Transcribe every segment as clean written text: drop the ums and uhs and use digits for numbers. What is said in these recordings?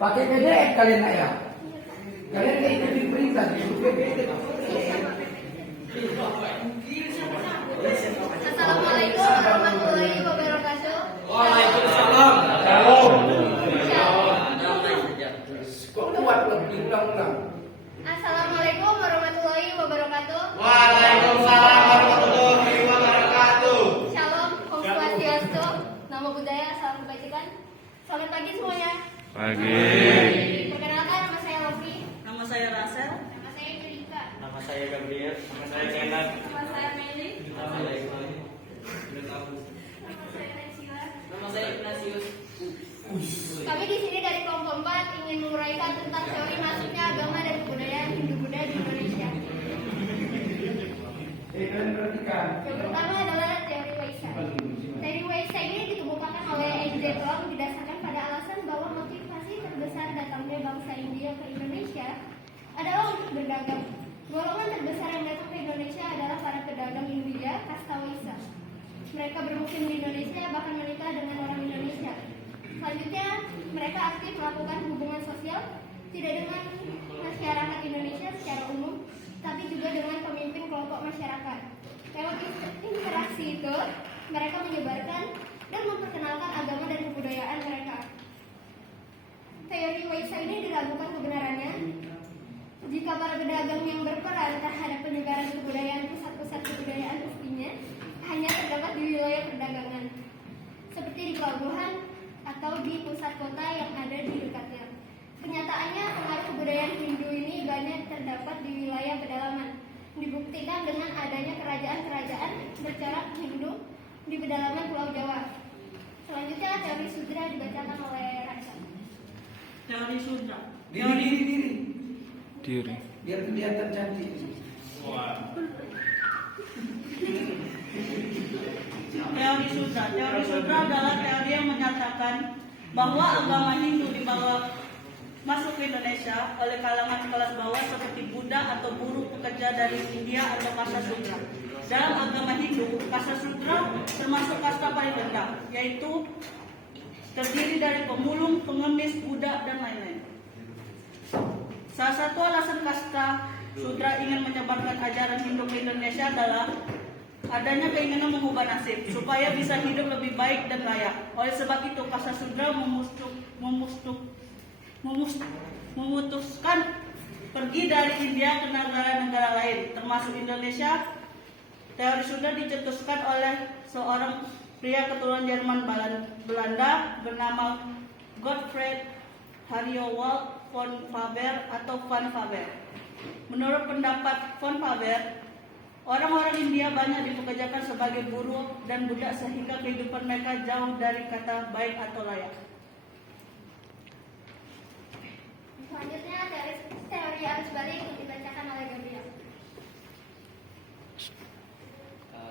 Pakai PDF kalian nak ya? Kalian nggak ikutin perintah gitu PDF. Assalamualaikum warahmatullahi wabarakatuh. Waalaikumsalam. Shalom. Kok kuat lebih ulang-ulang? Assalamualaikum warahmatullahi wabarakatuh. Waalaikumsalam warahmatullahi wabarakatuh. Shalom, Om Swastiastu, Namo Buddhaya, salam kebajikan. Selamat pagi semuanya. Pagi. Perkenalkan, nama saya Lovely. Nama saya Rasel. Nama saya Julika. Nama saya Gabriel. Nama saya Kenneth. Nama saya Meli. Nama saya Ismail. Nama saya Natsila. Nama saya Ignatius. Kami di sini dari kelompok 4 ingin menguraikan tentang teori masuknya agama dan kebudayaan Hindu-Buddha di Indonesia. Kalian perhatikan. Yang pertama adalah teori Waisa. Teori Waisa ini dikemukakan oleh N.J. Long didasarkan pada alasan bahwa motivasi terbesar datangnya bangsa India ke Indonesia adalah untuk berdagang. Golongan terbesar yang datang ke Indonesia adalah para pedagang India, kasta Waisa. Mereka bermukim di Indonesia, bahkan menikah dengan orang Indonesia. Selanjutnya, mereka aktif melakukan hubungan sosial, tidak dengan masyarakat Indonesia secara umum, tapi juga dengan pemimpin kelompok masyarakat. Lewat interaksi itu, mereka menyebarkan dan memperkenalkan agama dan kebudayaan mereka. Teori Waisa ini diragukan kebenarannya jika para pedagang yang berperan terhadap penyebaran kebudayaan pusat-pusat kebudayaan mestinya hanya terdapat di wilayah perdagangan, seperti di pelabuhan atau di pusat kota yang ada di dekatnya. Kenyataannya, pengaruh kebudayaan Hindu ini banyak terdapat di wilayah pedalaman. Dibuktikan dengan adanya kerajaan-kerajaan bercorak Hindu di pedalaman Pulau Jawa. Selanjutnya, teori Sudra dibacakan oleh Raisa. Teori Sudra. Diri. Biar kelihatan cantik. Teori Sudra. Teori Sudra adalah teori yang menyatakan bahwa agama Hindu dibawa masuk ke Indonesia oleh kalangan kelas bawah seperti Buddha atau buruh pekerja dari India atau kasta Sudra. Dalam agama Hindu, kasta Sudra termasuk kasta paling rendah, yaitu terdiri dari pemulung, pengemis, budak, dan lain-lain. Salah satu alasan kasta Sudra ingin menyebarkan ajaran Hindu ke Indonesia adalah adanya keinginan mengubah nasib supaya bisa hidup lebih baik dan layak. Oleh sebab itu, kasta Sudra memutuskan pergi dari India ke negara-negara lain, termasuk Indonesia. Teori Sudra dicetuskan oleh seorang pria keturunan Jerman Belanda bernama Gottfried Harjowald von Faber atau Van Faber. Menurut pendapat von Faber, orang-orang India banyak dipekerjakan sebagai buruh dan budak sehingga kehidupan mereka jauh dari kata baik atau layak. Selanjutnya, teori arus balik yang dibacakan oleh Gabriel.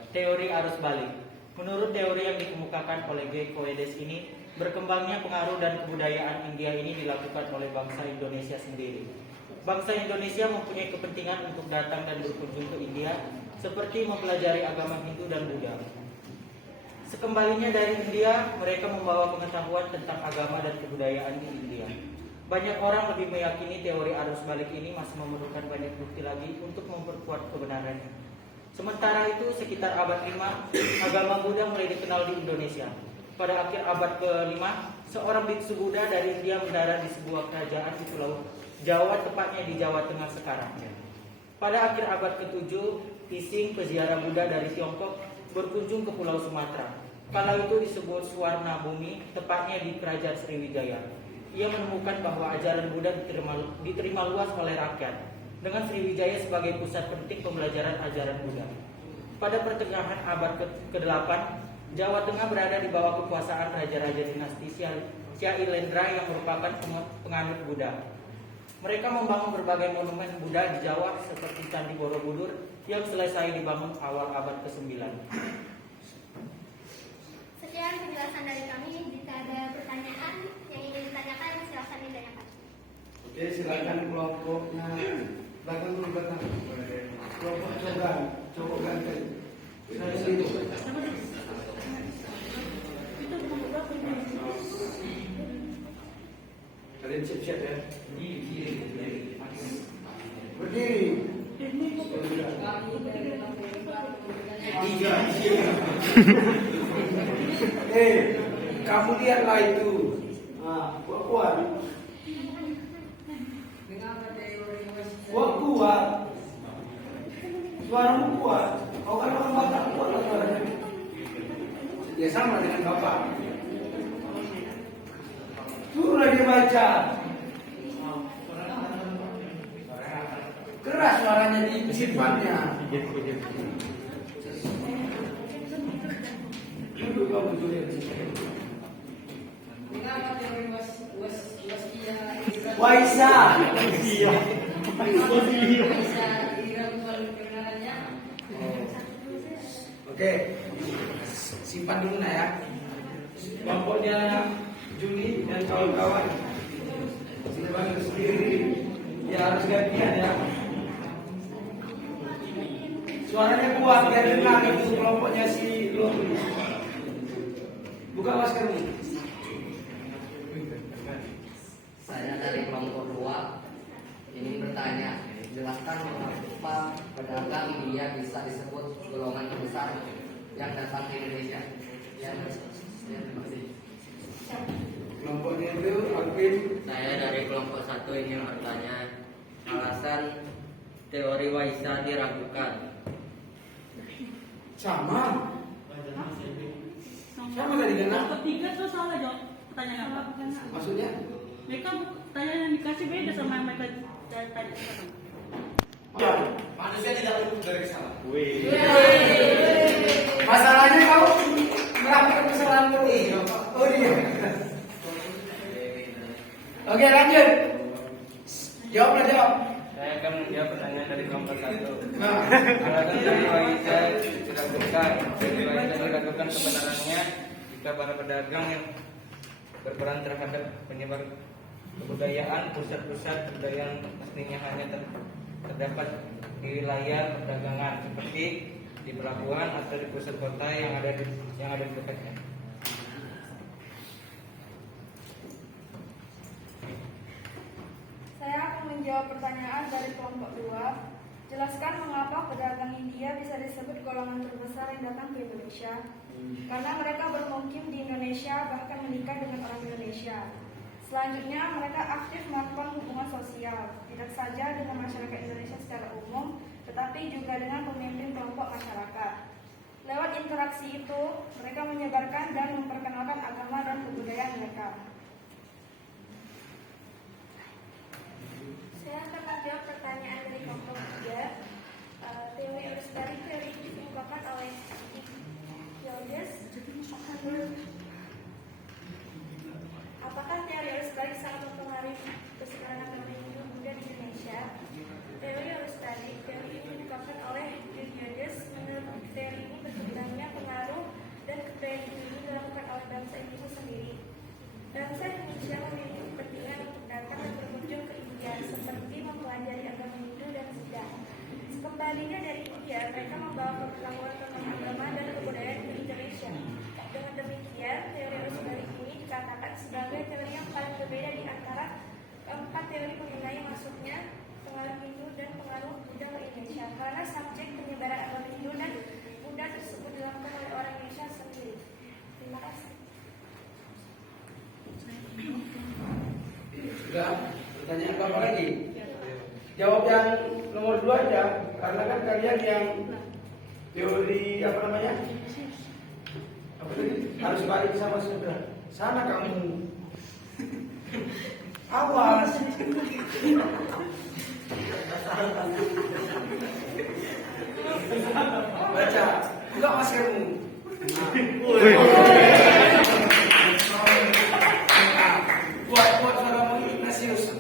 Teori arus balik. Menurut teori yang dikemukakan oleh G. Coedes ini, berkembangnya pengaruh dan kebudayaan India ini dilakukan oleh bangsa Indonesia sendiri. Bangsa Indonesia mempunyai kepentingan untuk datang dan berkunjung ke India, seperti mempelajari agama Hindu dan Buddha. Sekembalinya dari India, mereka membawa pengetahuan tentang agama dan kebudayaan di India. Banyak orang lebih meyakini teori arus balik ini masih memerlukan banyak bukti lagi untuk memperkuat kebenarannya. Sementara itu, sekitar abad 5, agama Buddha mulai dikenal di Indonesia. Pada akhir abad ke-5, seorang biksu Buddha dari India mendarat di sebuah kerajaan di Pulau Jawa, tepatnya di Jawa Tengah sekarang. Pada akhir abad ke-7, Ising, peziarah Buddha dari Tiongkok, berkunjung ke Pulau Sumatera. Kala itu disebut Suwarna Bumi, tepatnya di Kerajaan Sriwijaya. Ia menemukan bahwa ajaran Buddha diterima luas oleh rakyat, dengan Sriwijaya sebagai pusat penting pembelajaran ajaran Buddha. Pada pertengahan abad ke-8, Jawa Tengah berada di bawah kekuasaan raja-raja dinasti Syailendra yang merupakan penganut Buddha. Mereka membangun berbagai monumen Buddha di Jawa seperti Candi Borobudur yang selesai dibangun awal abad ke-9. Sekian penjelasan dari kami. Jika ada pertanyaan yang ingin ditanyakan, silakan ditanyakan. Oke, silakan kelompoknya. Belakang dulu belakang. Kelompok coba ganteng. Saya sendiri. Kalian siap-siap ya. Berdiri. Kamu lihatlah itu. Kuat. Kuat. Suaramu kuat. Kau kan orang Batak, kuatlah suaranya. Ya sama dengan Bapak. Suruh dia baca. Keras suaranya di sifatnya. Duduk kamu tulis. Waisa. Oke, simpan dulu ya. Kelompoknya Juli dan kawan-kawan. Simpan sendiri. Ya harus gantian ya. Suaranya kuat biar dengar itu kelompoknya si Loli. Buka maskermu. Saya dari kelompok 2 ingin bertanya, jelaskan mengapa pedagang India bisa disebut golongan terbesar yang datang ke Indonesia. Ya, terima kasih. Kelompoknya itu Alvin. Saya dari kelompok 1 ingin bertanya, alasan teori Waisa diragukan. Sama tadi kan? Yang ketiga tuh salah jawab pertanyaan apa? Maksudnya? Mereka pertanyaan yang dikasih beda sama yang mereka tanya. Manusia tidak luput dari kesalahan. Masalahnya kau melakukan kesalahan terus. Oh iya. Oke lanjut. Jawab. Saya akan menjawab pertanyaan dari kelompok 1. Nah. Alasan dari Waisa diragukan. Dari Waisa diragukan kebenarannya jika para pedagang yang berperan terhadap penyebar kebudayaan, pusat-pusat kebudayaan mestinya hanya terdapat di wilayah perdagangan seperti di pelabuhan atau di pusat kota yang ada di dekatnya. Saya akan menjawab pertanyaan dari kelompok 2. Jelaskan mengapa pedagang India bisa disebut golongan terbesar yang datang ke Indonesia. Karena mereka bermukim di Indonesia, bahkan menikah dengan orang Indonesia. Selanjutnya, mereka aktif melakukan hubungan sosial, tidak saja dengan masyarakat Indonesia secara umum, tetapi juga dengan pemimpin kelompok masyarakat. Lewat interaksi itu, mereka menyebarkan dan memperkenalkan agama dan kebudayaan mereka. Saya akan menjawab pertanyaan dari kelompok 3. Teori arus balik teori ini dikemukakan oleh Yodes. Apakah teori arus balik sangat mempengaruhi persebaran agama Hindu Buddha di Indonesia? Teori arus balik teori ini dikemukakan oleh Yodes. Menurut teori ini berkembangnya pengaruh dan kebudayaan Hindu ini dilakukan oleh bangsa Hindu sendiri. Bangsa Indonesia memiliki kepentingan untuk datang dan berkunjung ke India seperti mempelajari agama Hindu dan Buddha. Sekembalinya dari India, mereka membawa pengetahuan tentang agama dan kebudayaan ke Indonesia. Dengan demikian, teori arus balik ini dikatakan sebagai teori yang paling berbeda di antara keempat teori mengenai masuknya pengaruh Hindu dan pengaruh Buddha ke Indonesia, karena subjek penyebaran agama Hindu dan Buddha tersebut dilakukan oleh orang Indonesia sendiri. Terima kasih. Sudah. Pertanyaan apa lagi? Jawab yang nomor 2 aja, karena kan kalian yang teori apa namanya? Apa tadi? Harus balik sama saudara. Sana kamu. Awas. Baca. Buka maskermu. Buat suaramu Ignatius.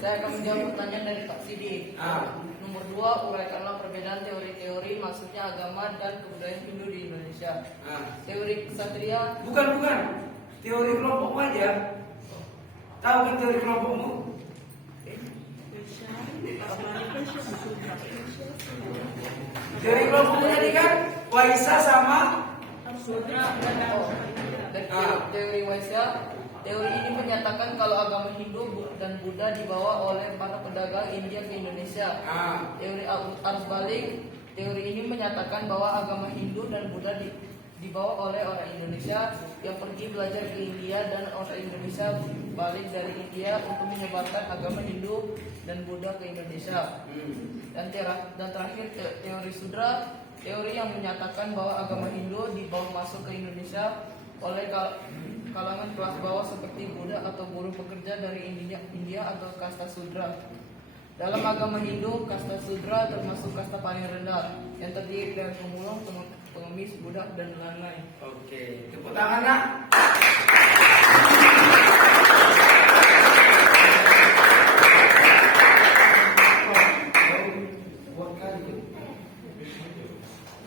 Saya akan menjawab pertanyaan dari Pak Sidi. Nomor 2, uraikanlah perbedaan teori-teori maksudnya agama dan kebudayaan Hindu di Indonesia. Teori kesatria. Bukan. Teori kelompokmu aja. Tahu kan teori kelompokmu? Teori kelompokmu tadi kan Waisa sama Teori Waisa Teori ini menyatakan kalau agama Hindu dan Buddha dibawa oleh para pedagang India ke Indonesia. Teori arus balik. Teori ini menyatakan bahwa agama Hindu dan Buddha dibawa oleh orang Indonesia yang pergi belajar ke India dan orang Indonesia balik dari India untuk menyebarkan agama Hindu dan Buddha ke Indonesia. Dan terakhir teori Sudra, teori yang menyatakan bahwa agama Hindu dibawa masuk ke Indonesia oleh kalangan kelas bawah seperti Buddha atau buruh pekerja dari India atau kasta Sudra. Dalam agama Hindu, kasta Sudra termasuk kasta paling rendah yang terdiri dari pemulung, pengemis, budak, dan lain-lain. Oke, tepuk tangan nak.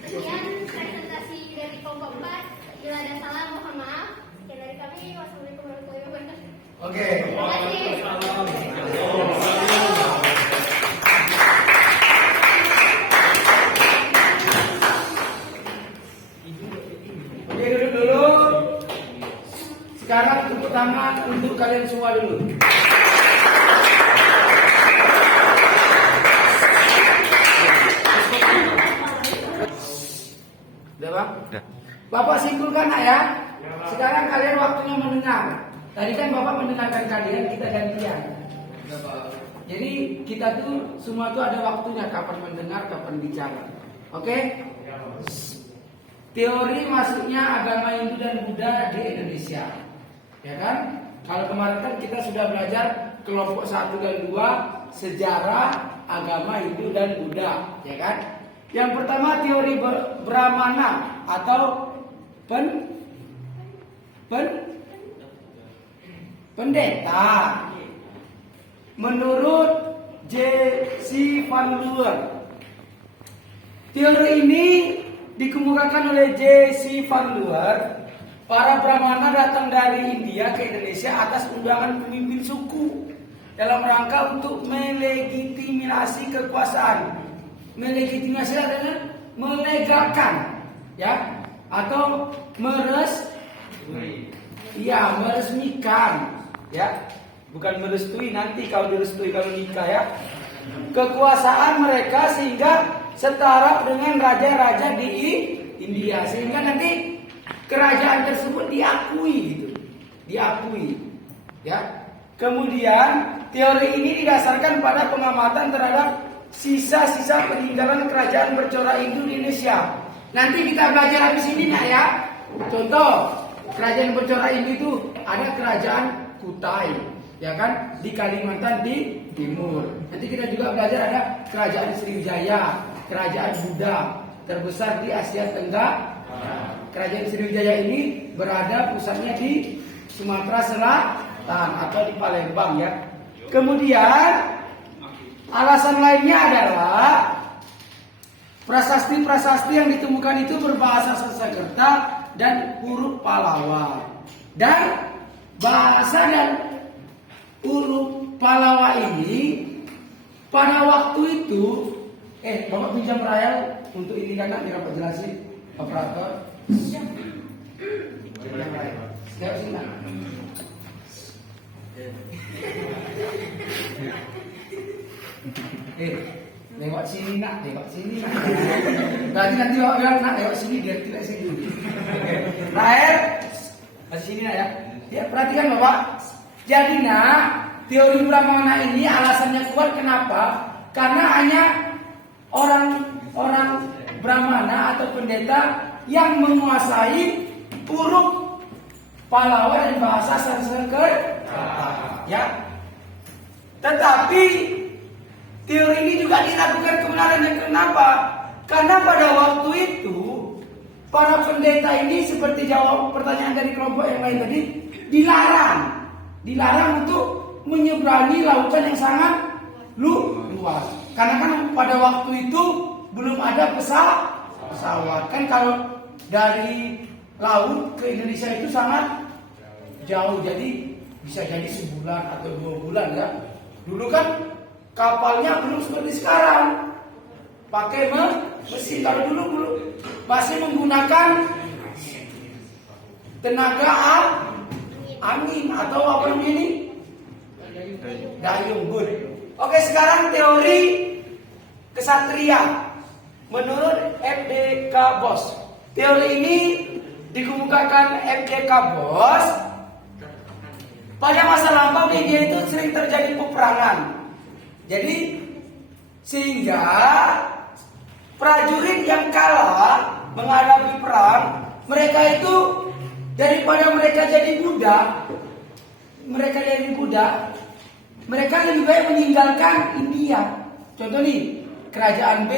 Sekian presentasi dari kelompok 4. Bila ada salah mohon maaf. Sekian dari kami. Wassalamualaikum warahmatullahi wabarakatuh. Oke. Terima kasih. Oke, duduk dulu. Sekarang tepuk tangan untuk kalian semua dulu. Udah Bang? Udah. Bapak simpulkan nak ya. Sekarang kalian waktunya mendengar. Tadi kan Bapak mendengarkan kalian, kita gantian. Jadi kita tuh semua tuh ada waktunya, kapan mendengar, kapan bicara. Oke? Teori masuknya agama Hindu dan Buddha di Indonesia. Ya kan? Kalau kemarin kan kita sudah belajar kelompok 1 dan 2 sejarah agama Hindu dan Buddha, ya kan? Yang pertama teori Brahmana atau pendeta. Menurut J.C. Van Leeuwen, teori ini dikemukakan oleh J.C. Van Leeuwen. Para Brahmana datang dari India ke Indonesia atas undangan pemimpin suku dalam rangka untuk melegitimasi kekuasaan. Melegitimasi adalah melegalkan, ya, atau meresmikan, ya, bukan merestui. Nanti kalau direstui kalau nikah, ya, kekuasaan mereka sehingga setara dengan raja-raja di India, sehingga nanti kerajaan tersebut diakui gitu, ya. Kemudian teori ini didasarkan pada pengamatan terhadap sisa-sisa peninggalan kerajaan bercorak Hindu di Indonesia. Nanti kita belajar habis ini nak ya. Contoh, kerajaan bercorak Hindu itu ada kerajaan Kutai, ya kan, di Kalimantan di timur. Nanti kita juga belajar ada kerajaan Sriwijaya, kerajaan Buddha terbesar di Asia Tenggara. Kerajaan Sriwijaya ini berada pusatnya di Sumatera Selatan atau di Palembang, ya. Kemudian alasan lainnya adalah prasasti-prasasti yang ditemukan itu berbahasa Sanskerta dan huruf Palawa. Dan bahasa dan huruf Palawa ini pada waktu itu Bapak pinjam rayal untuk ini kan nak dapat jelasin operator. Pinjam rayal. Siap sini nak. Lewat sini nak, lewat sini nak. Berarti nanti orang bilang nak lewat sini dia tidak sini. Terakhir, masih sini nak ya. Ya perhatikan Bapak. Jadi nak teori Brahmana ini alasannya kuat kenapa? Karena hanya orang Brahmana atau pendeta yang menguasai huruf Palawa dan bahasa Sanskerta. Ya. Tetapi teori ini juga diragukan kebenarannya. Kenapa? Karena pada waktu itu para pendeta ini seperti jawab pertanyaan dari kelompok yang lain tadi, dilarang untuk menyeberangi lautan yang sangat luas. Karena kan pada waktu itu belum ada pesawat. Kan kalau dari laut ke Indonesia itu sangat jauh, jadi bisa jadi sebulan atau 2 bulan, ya. Dulu kan kapalnya belum seperti sekarang, pakai mesin. Kalau dulu masih menggunakan tenaga angin atau apa namanya ini? Dayung. Good. Oke, sekarang teori kesatria menurut FDK Bos. Teori ini dikemukakan FDK Bos. Pada masa lampau di India itu sering terjadi peperangan. Jadi sehingga prajurit yang kalah menghadapi perang, mereka itu daripada mereka jadi budak, mereka lebih baik meninggalkan India. Contoh nih, kerajaan B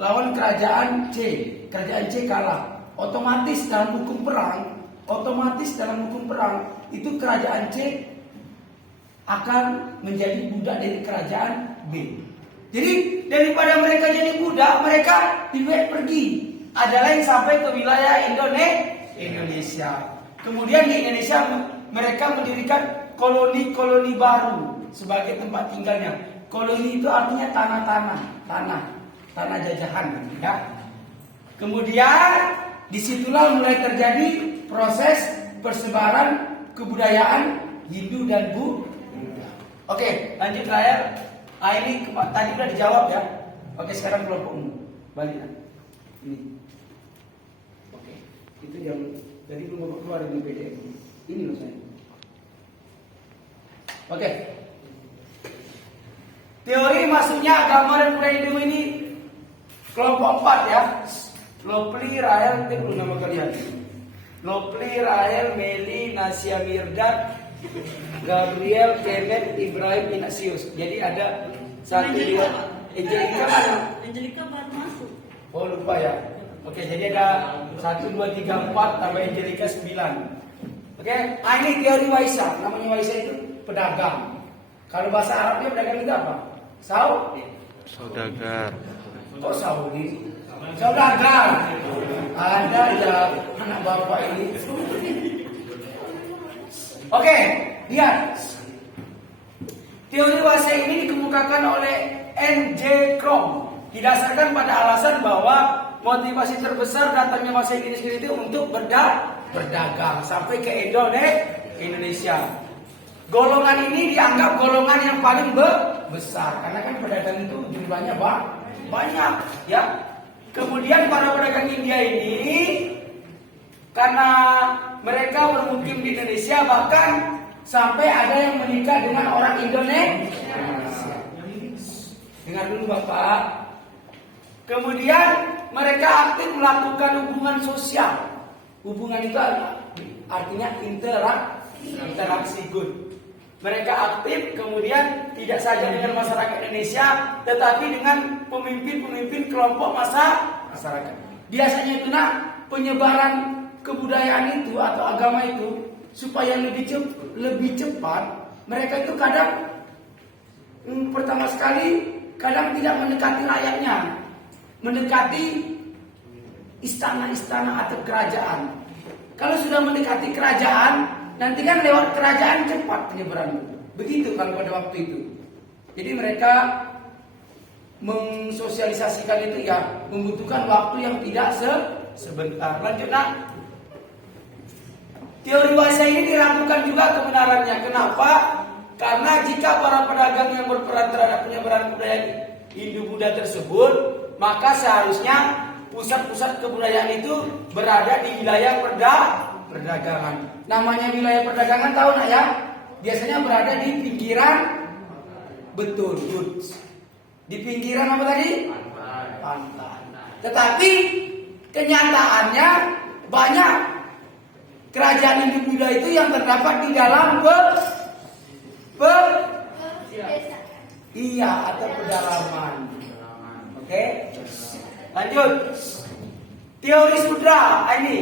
lawan kerajaan C. Kerajaan C kalah. Otomatis dalam hukum perang, itu kerajaan C akan menjadi budak dari kerajaan B. Jadi daripada mereka jadi budak, mereka lebih baik pergi. Ada yang sampai ke wilayah Indonesia. Kemudian di Indonesia mereka mendirikan koloni-koloni baru sebagai tempat tinggalnya. Koloni itu artinya tanah jajahan, ya. Kemudian disitulah mulai terjadi proses persebaran kebudayaan Hindu dan Buddha. Oke, lanjut Rahel. Ini tadi udah dijawab ya. Oke, sekarang kelompok umum. Balik. Ini. Oke, itu yang dari belum keluar di PDF. Ini loh saya. Oke. Teori masuknya agama dan budaya Hindu ini kelompok 4 ya. Lopli, Rahel, itu nama kalian. Lopli, Rahel, Meli, Nasia Mirdad, Gabriel, Kenneth, Ibrahim, Ignatius. Jadi ada 1, 2, Angelica mana? Angelica baru masuk. Oh lupa ya. Oke, jadi ada 1, 2, 3, 4 tambah Angelica 9. Oke, ini teori Waisa. Namanya Waisa itu pedagang. Kalau bahasa Arabnya pedagang itu apa? Saudagar. Kok Saudi? Saudagar. Ada ya anak bapak ini. Oke, lihat. Teori Waisa ini dikemukakan oleh N.J. Krom. Didasarkan pada alasan bahwa motivasi terbesar datangnya bahasa Inggris itu untuk berdagang sampai ke Indonesia. Golongan ini dianggap golongan yang paling besar karena kan pedagang itu jumlahnya banyak, ya. Kemudian para pedagang India ini karena mereka bermukim di Indonesia, bahkan sampai ada yang menikah dengan orang Indonesia. Dengar dulu Bapak. Kemudian mereka aktif melakukan hubungan sosial. Hubungan itu artinya interaksi good. Mereka aktif kemudian tidak saja dengan masyarakat Indonesia, tetapi dengan pemimpin-pemimpin kelompok masyarakat. Biasanya itu penyebaran kebudayaan itu atau agama itu supaya lebih cepat. Mereka itu kadang pertama sekali kadang tidak mendekati rakyatnya, mendekati istana-istana atau kerajaan. Kalau sudah mendekati kerajaan, nanti kan lewat kerajaan cepat penyebaran. Begitu kalau pada waktu itu. Jadi mereka mensosialisasikan itu ya membutuhkan waktu yang tidak sebentar. Lanjut Teori Waisa ini diragukan juga kebenarannya. Kenapa? Karena jika para pedagang yang berperan terhadap penyebaran budaya Hindu-Buddha tersebut, maka seharusnya pusat-pusat kebudayaan itu berada di wilayah perdagangan. Namanya wilayah perdagangan tahu nak ya? Biasanya berada di pinggiran, betul, di pinggiran apa tadi? Pantai. Tetapi kenyataannya banyak kerajaan Hindu-Buddha itu yang terdapat di dalam atau pedalaman. Oke? Lanjut. Teori Sudra. Ini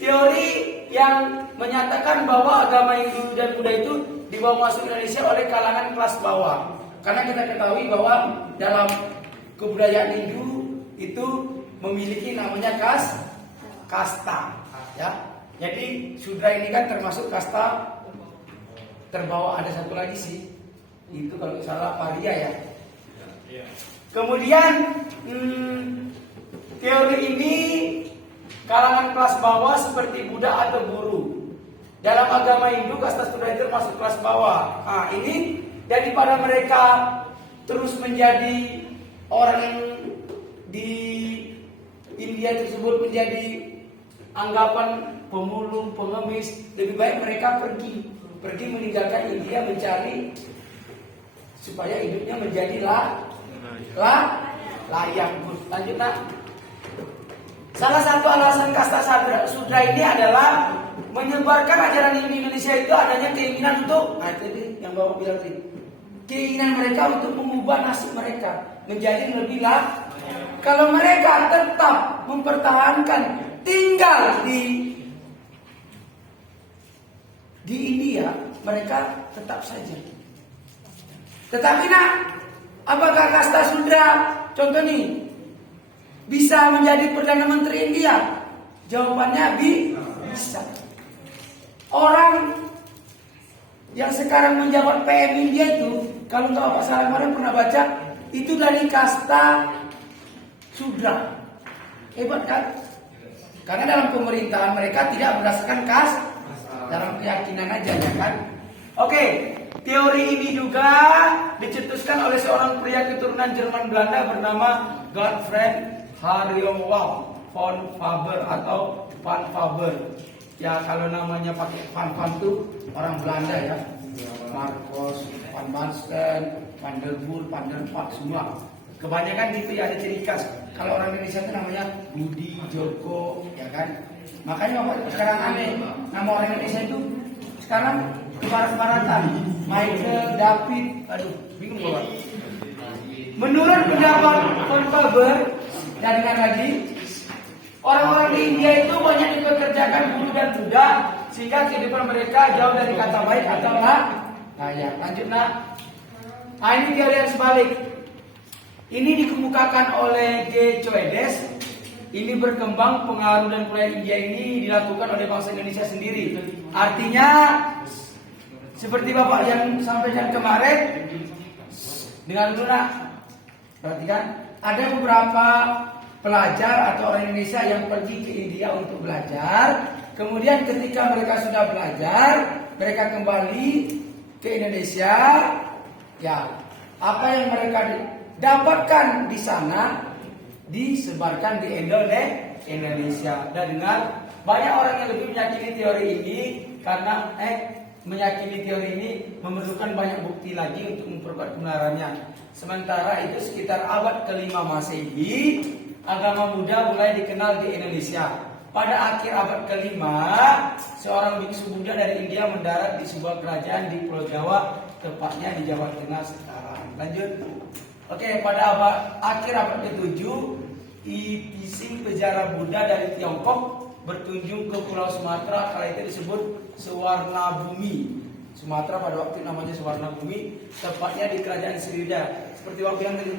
teori yang menyatakan bahwa agama Hindu dan Buddha itu dibawa masuk Indonesia oleh kalangan kelas bawah. Karena kita ketahui bahwa dalam kebudayaan Hindu itu memiliki namanya kasta, ya. Jadi Sudra ini kan termasuk kasta terbawah. Ada satu lagi sih, itu kalau salah Paria ya. Kemudian teori ini kalangan kelas bawah seperti budak atau buruh Dalam agama Hindu kasta sudra itu masuk kelas bawah. Nah, ini daripada mereka terus menjadi orang yang di India tersebut menjadi anggapan pemulung, pengemis, lebih baik mereka pergi meninggalkan India mencari supaya hidupnya menjadi layak. Lanjut nak. Salah satu alasan kasta sudra ini adalah menyebarkan ajaran ini di Indonesia itu adanya keinginan untuk, nah itu yang Bapak bilang tadi, keinginan mereka untuk mengubah nasib mereka menjadi lebih layak. Kalau mereka tetap mempertahankan tinggal di India, mereka tetap saja. Tetapi nak, apakah kasta sudra, contoh nih, bisa menjadi Perdana Menteri India? Jawabannya bisa. Orang yang sekarang menjabat PM India itu, kalau nggak Pak Salah kemarin pernah baca, itu dari kasta sudra. Hebat kan? Karena dalam pemerintahan mereka tidak berdasarkan kasta, dalam keyakinan aja ya kan. Oke, teori ini juga dicetuskan oleh seorang pria keturunan Jerman Belanda bernama Gottfried Hariowa von Faber atau Van Faber. Ya kalau namanya pakai Van itu orang Belanda ya. Marcos, Van Basten, Van der Boel, Van der Pak semua. Kebanyakan gitu ya, ada ciri khas. Kalau orang Indonesia itu namanya Budi, Joko, ya kan. Makanya Bapak sekarang aneh, nama orang Indonesia itu sekarang kebarat-baratan. Michael, David, aduh, bingung Bapak. Menurut pendapat Van Faber, dan dengan lagi, orang-orang di India itu banyak dipekerjakan buruh dan budak, sehingga kehidupan mereka jauh dari kata baik atau layak. Lanjut nak. Nah ini teori yang sebalik. Ini dikemukakan oleh G. Coedes. Ini berkembang pengaruh dan budaya India ini dilakukan oleh bangsa Indonesia sendiri. Artinya seperti Bapak yang sampaikan kemarin, dengan dulu nak, perhatikan ada beberapa pelajar atau orang Indonesia yang pergi ke India untuk belajar. Kemudian ketika mereka sudah belajar, mereka kembali ke Indonesia. Ya, apa yang mereka dapatkan di sana disebarkan di Indonesia. Dan dengan banyak orang yang lebih meyakini teori ini karena meyakini teori ini memerlukan banyak bukti lagi untuk memperkuat kebenarannya. Sementara itu sekitar abad ke-5 Masehi, agama Buddha mulai dikenal di Indonesia. Pada akhir abad ke-5, seorang biksu Buddha dari India mendarat di sebuah kerajaan di Pulau Jawa, tepatnya di Jawa Tengah sekarang. Lanjut. Oke, pada akhir abad ke-7, Pising peziarah Buddha dari Tiongkok berkunjung ke Pulau Sumatera, kala itu disebut Suwarnabhumi. Sumatera pada waktu namanya Suwarnabhumi, tepatnya di Kerajaan Sriwijaya. Seperti waktu yang tadi,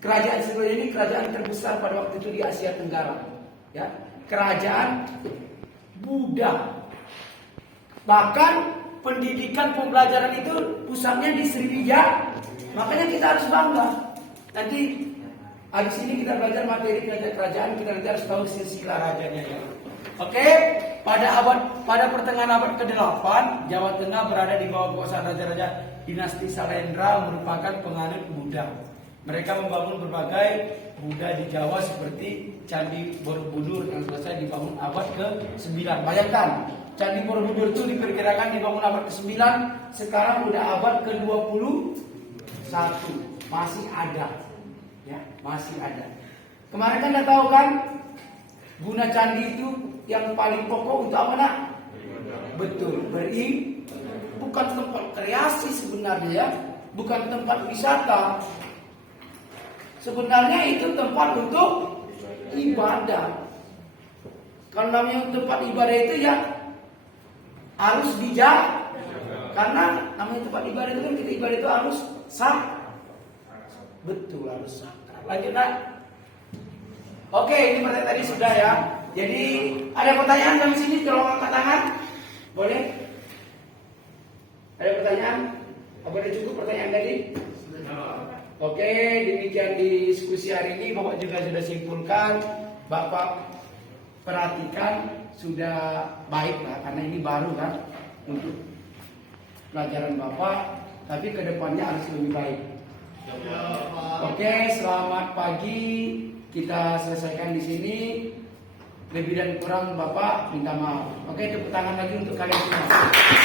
Kerajaan Sriwijaya ini kerajaan terbesar pada waktu itu di Asia Tenggara. Ya, kerajaan Buddha. Bahkan pendidikan pembelajaran itu pusatnya di Sriwijaya. Makanya kita harus bangga. Nanti habis ini kita belajar materi kerajaan, kita nanti harus tahu silsilah rajanya ya. Oke, pada pertengahan abad ke-8, Jawa Tengah berada di bawah kekuasaan raja-raja dinasti Sailendra merupakan penganut Buddha. Mereka membangun berbagai Buddha di Jawa seperti Candi Borobudur yang selesai dibangun abad ke-9. Bayangkan, Candi Borobudur itu diperkirakan dibangun abad ke-9, sekarang udah abad ke-21, masih ada. Ya, masih ada. Kemarin kan udah tahu kan, guna candi itu yang paling pokok untuk apa nak? Betul, bukan tempat kreasi sebenarnya ya, bukan tempat wisata. Sebenarnya itu tempat untuk ibadah. Kalau namanya tempat ibadah itu ya harus dijaga. Karena namanya tempat ibadah itu kan kita ibadah itu harus sah. Betul, harus sah. Lanjut nak. Oke, ini materi tadi sudah ya. Jadi ada pertanyaan dari sini, tolong angkat tangan. Boleh? Ada pertanyaan? Apa udah cukup pertanyaan tadi? Oke, demikian diskusi hari ini. Bapak juga sudah simpulkan. Bapak perhatikan sudah baik lah, karena ini baru kan. untuk pelajaran Bapak, tapi kedepannya harus lebih baik. Oke, selamat pagi. Kita selesaikan di sini. Lebih dan kurang Bapak minta maaf. Oke, tepuk tangan lagi untuk kalian semua.